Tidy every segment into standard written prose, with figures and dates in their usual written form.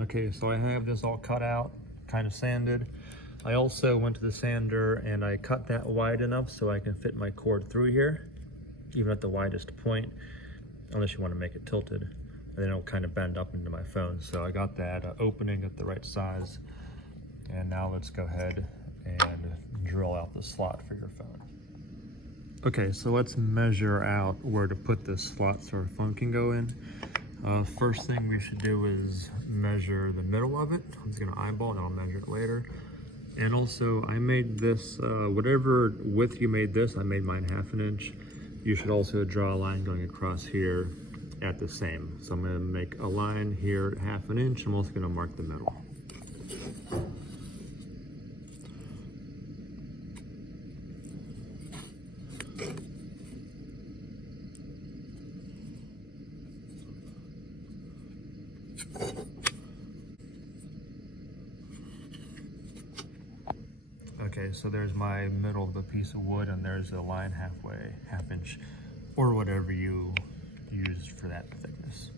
Okay, so I have this all cut out, kind of sanded. I also went to the sander and I cut that wide enough so I can fit my cord through here, even at the widest point, unless you want to make it tilted, and then it'll kind of bend up into my phone. So I got that opening at the right size, and now let's go ahead and drill out the slot for your phone. Okay, so let's measure out where to put this slot so our phone can go in. First thing we should do is measure the middle of it. I'm just gonna eyeball and I'll measure it later. And also I made this, whatever width you made this, I made mine 1/2 inch. You should also draw a line going across here at the same. So I'm gonna make a line here at 1/2 inch. I'm also gonna mark the middle. Okay, so there's my middle of the piece of wood, and there's a line halfway, 1/2 inch, or whatever you use for that thickness.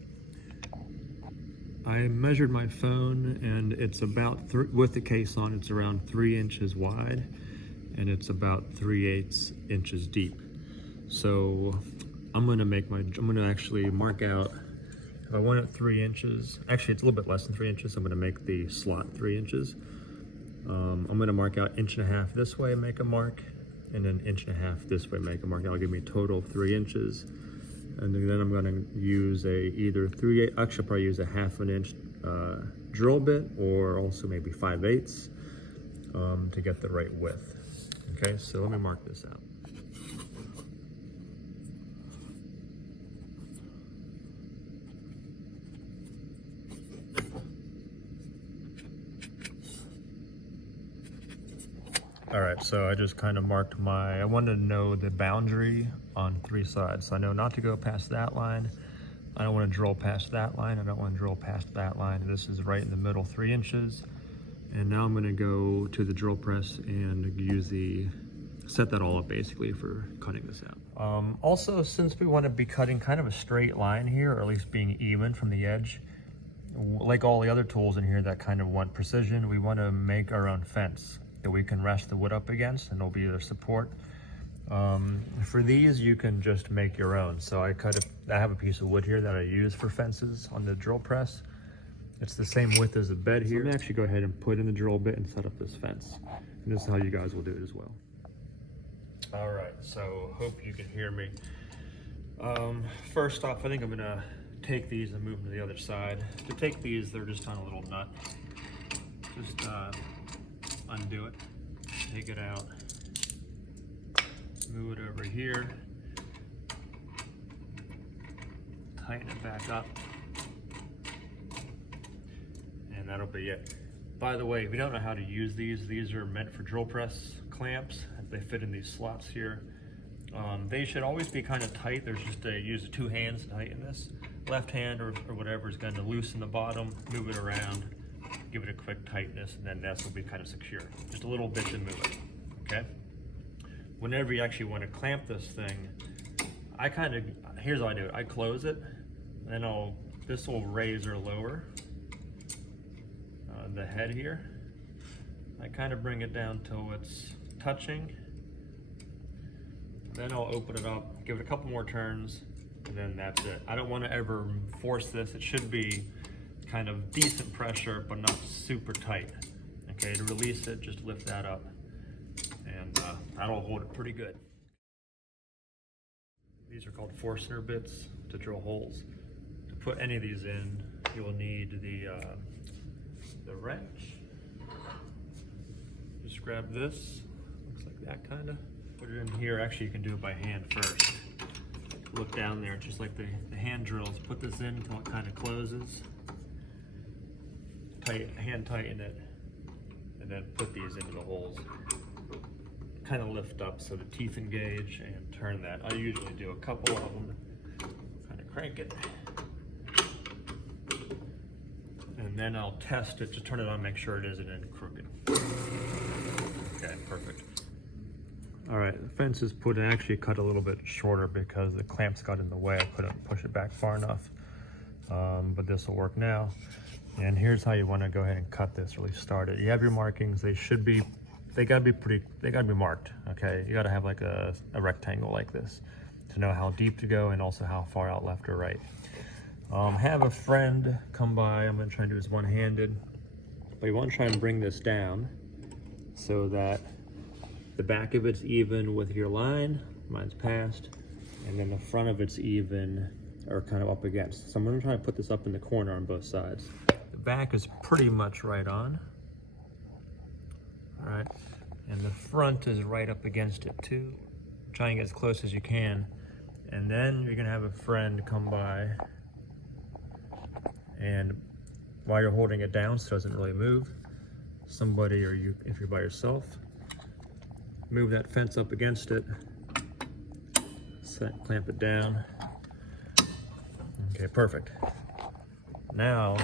I measured my phone, and it's about, with the case on, it's around 3 inches wide, and it's about 3/8 inches deep. So I'm gonna actually mark out, if I want it 3 inches, actually it's a little bit less than 3 inches, I'm gonna make the slot 3 inches. I'm gonna mark out 1.5 inches this way, make a mark, and then 1.5 inches this way, make a mark. That'll give me a total of 3 inches. And then I'm gonna use actually I'll probably use a 1/2 inch drill bit, or also maybe 5/8 to get the right width. Okay, so let me mark this out. All right, so I just kind of marked I wanted to know the boundary on 3 sides. So I know not to go past that line. I don't want to drill past that line. I don't want to drill past that line. This is right in the middle, 3 inches. And now I'm gonna go to the drill press and set that all up basically for cutting this out. Also, since we want to be cutting kind of a straight line here, or at least being even from the edge, like all the other tools in here that kind of want precision, we want to make our own fence that we can rest the wood up against, and it'll be their support. For these, you can just make your own. So I have a piece of wood here that I use for fences on the drill press. It's the same width as the bed here. So I'm gonna actually go ahead and put in the drill bit and set up this fence. And this is how you guys will do it as well. All right, so hope you can hear me. First off, I think I'm gonna take these and move them to the other side. To take these, they're just on a little nut. Just undo it, take it out, move it over here, tighten it back up, and that'll be it. By the way, if you don't know how to use these are meant for drill press clamps. They fit in these slots here. They should always be kind of tight. There's just use 2 hands to tighten this. Left hand or whatever is going to loosen the bottom, move it around, give it a quick tightness, and then this will be kind of secure. Just a little bit to move it, okay? Whenever you actually want to clamp this thing, here's how I do it. I close it, and then this will raise or lower the head here. I kind of bring it down till it's touching. Then I'll open it up, give it a couple more turns, and then that's it. I don't want to ever force this. It should be kind of decent pressure, but not super tight. Okay, to release it, just lift that up, and that'll hold it pretty good. These are called Forstner bits to drill holes. To put any of these in, you will need the wrench. Just grab this, looks like that kind of. Put it in here. Actually, you can do it by hand first. Look down there, just like the hand drills. Put this in until it kind of closes. Hand tighten it, and then put these into the holes. Kind of lift up so the teeth engage, and turn that. I usually do a couple of them. Kind of crank it. And then I'll test it to turn it on, make sure it isn't in crooked. Okay, perfect. All right, the fence is put in, actually cut a little bit shorter because the clamps got in the way. I couldn't push it back far enough, but this will work now. And here's how you want to go ahead and cut this, really start it. You have your markings. They gotta be marked, okay? You gotta have like a rectangle like this to know how deep to go and also how far out left or right. Have a friend come by. I'm gonna try and do this one-handed, but you want to try and bring this down so that the back of it's even with your line. Mine's past, and then the front of it's even or kind of up against. So I'm gonna try and put this up in the corner on both sides. The back is pretty much right on. All right, and the front is right up against it too. Try and get as close as you can. And then you're gonna have a friend come by, and while you're holding it down so it doesn't really move, somebody, or you, if you're by yourself, move that fence up against it, clamp it down. Okay, perfect. Now,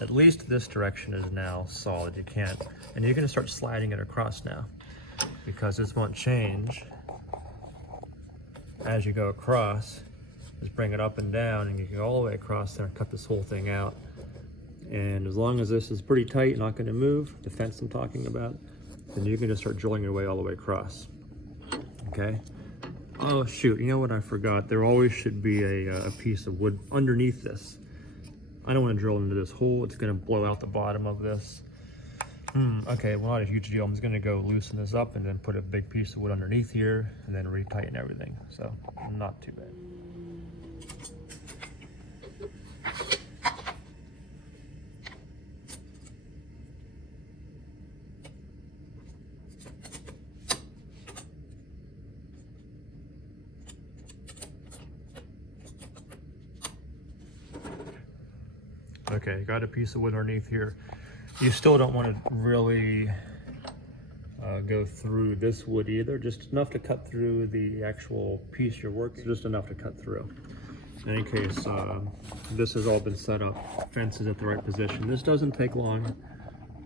at least this direction is now solid. You can't, and you're gonna start sliding it across now, because this won't change as you go across. Just bring it up and down, and you can go all the way across there and cut this whole thing out. And as long as this is pretty tight, not gonna move, the fence I'm talking about, then you can just start drilling your way all the way across, okay? Oh shoot, you know what I forgot? There always should be a piece of wood underneath this. I don't wanna drill into this hole, it's gonna blow out the bottom of this. Okay, well, not a huge deal. I'm just gonna go loosen this up and then put a big piece of wood underneath here and then retighten everything. So, not too bad. Okay, got a piece of wood underneath here. You still don't want to really go through this wood either, just enough to cut through the actual piece you're working, just enough to cut through. In any case, this has all been set up, fence is at the right position. This doesn't take long.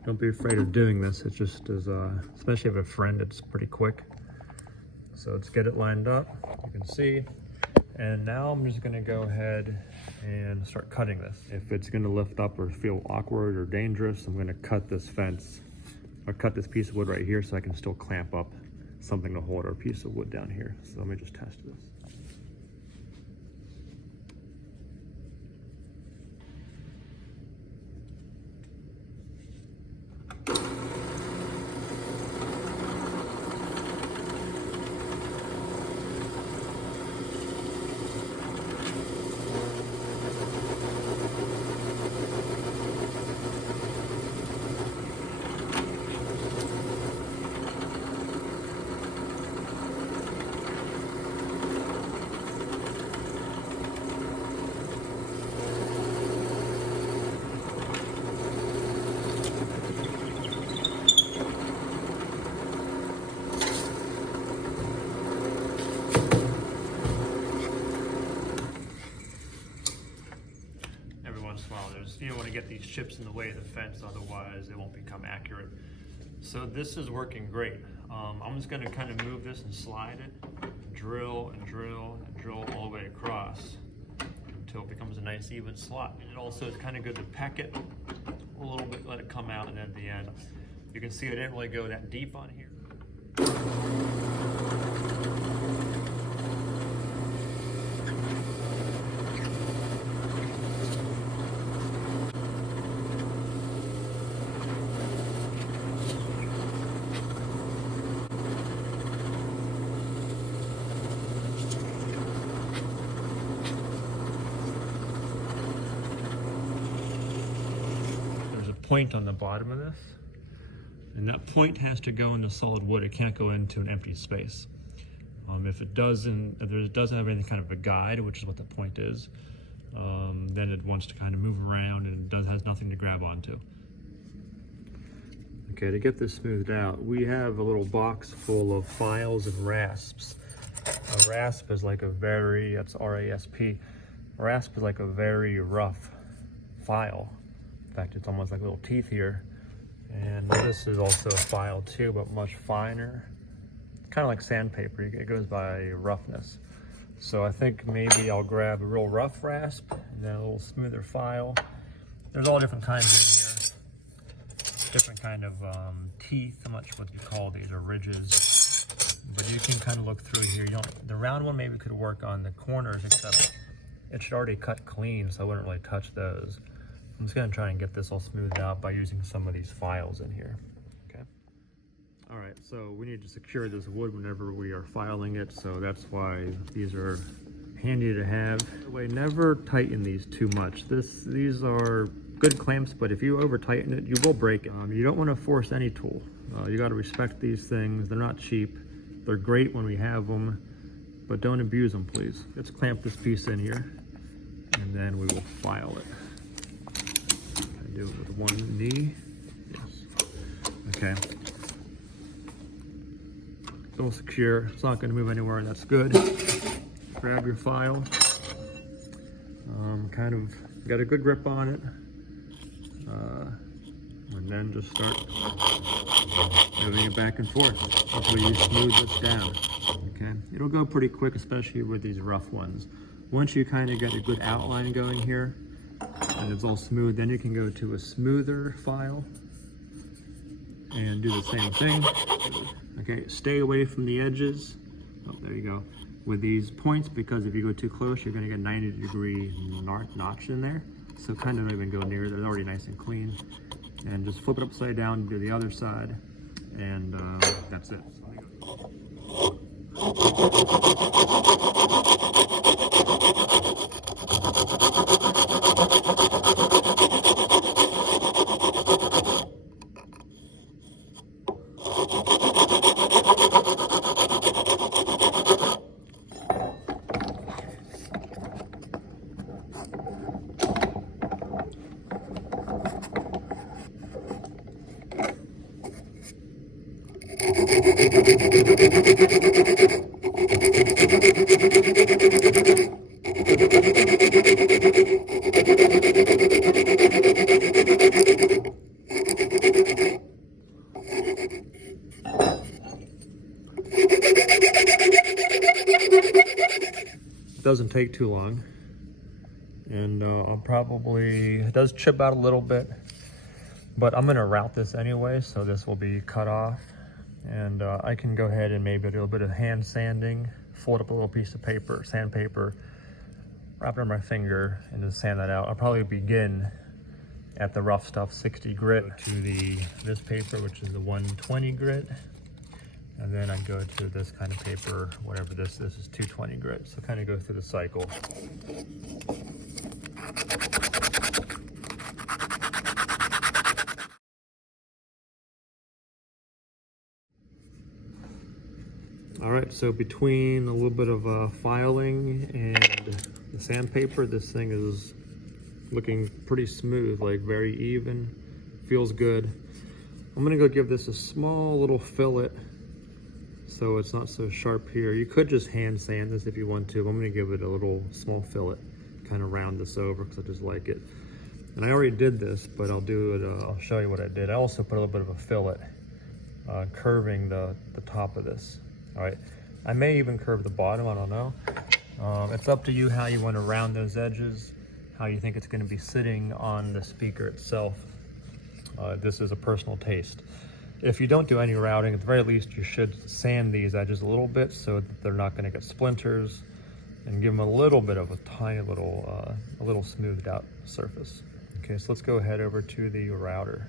Don't be afraid of doing this. It just is, especially if you have a friend, it's pretty quick. So let's get it lined up, you can see. And now I'm just gonna go ahead and start cutting this. If it's gonna lift up or feel awkward or dangerous, I'm gonna cut this fence, or cut this piece of wood right here so I can still clamp up something to hold our piece of wood down here. So let me just test this. You don't want to get these chips in the way of the fence, otherwise it won't become accurate. So this is working great. I'm just going to kind of move this and slide it, drill and drill and drill all the way across until it becomes a nice even slot. And it also is kind of good to peck it a little bit, let it come out, and then at the end, you can see I didn't really go that deep on here. Point on the bottom of this, and that point has to go into solid wood. It can't go into an empty space. If it doesn't have any kind of a guide, which is what the point is, then it wants to kind of move around and has nothing to grab onto. Okay, to get this smoothed out, we have a little box full of files and rasps. A rasp is like a very, that's R-A-S-P. A rasp is like a very rough file. In fact, it's almost like little teeth here. And this is also a file too, but much finer. Kind of like sandpaper, it goes by roughness. So I think maybe I'll grab a real rough rasp and then a little smoother file. There's all different kinds in here. Different kind of teeth. I'm not sure what you call these, or ridges. But you can kind of look through here. You don't, the round one maybe could work on the corners, except it should already cut clean, so I wouldn't really touch those. I'm just gonna try and get this all smoothed out by using some of these files in here. Okay. All right, so we need to secure this wood whenever we are filing it, so that's why these are handy to have. By the way, never tighten these too much. These are good clamps, but if you over tighten it, you will break it. You don't want to force any tool. You got to respect these things. They're not cheap. They're great when we have them, but don't abuse them, please. Let's clamp this piece in here, and then we will file it. I do it with one knee. Yes. Okay. It's all secure. It's not going to move anywhere, and that's good. Grab your file. Kind of got a good grip on it. And then just start moving it back and forth until you smooth this down. Okay, it'll go pretty quick, especially with these rough ones. Once you kind of get a good outline going here and it's all smooth, then you can go to a smoother file and do the same thing. Okay, stay away from the edges. Oh, there you go. With these points, because if you go too close, you're going to get 90-degree notch in there. So kind of don't even go near. They're already nice and clean. And just flip it upside down and do the other side, and that's it. It doesn't take too long, and I'll probably, it does chip out a little bit, but I'm going to route this anyway, so this will be cut off. And I can go ahead and maybe do a bit of hand sanding, fold up a little piece of paper, sandpaper, wrap it on my finger, and just sand that out. I'll probably begin at the rough stuff 60 grit to this paper, which is the 120 grit. And then I go to this kind of paper, whatever this is 220 grit. So kind of go through the cycle. All right, so between a little bit of filing and the sandpaper, this thing is looking pretty smooth, like very even, feels good. I'm gonna go give this a small little fillet so it's not so sharp here. You could just hand sand this if you want to. I'm gonna give it a little small fillet, kind of round this over because I just like it. And I already did this, but I'll do it, I'll show you what I did. I also put a little bit of a fillet, curving the top of this. All right, I may even curve the bottom, I don't know. It's up to you how you want to round those edges, how you think it's going to be sitting on the speaker itself. This is a personal taste. If you don't do any routing, at the very least you should sand these edges a little bit so that they're not going to get splinters, and give them a little bit of a tiny little, a little smoothed out surface. Okay, so let's go ahead over to the router.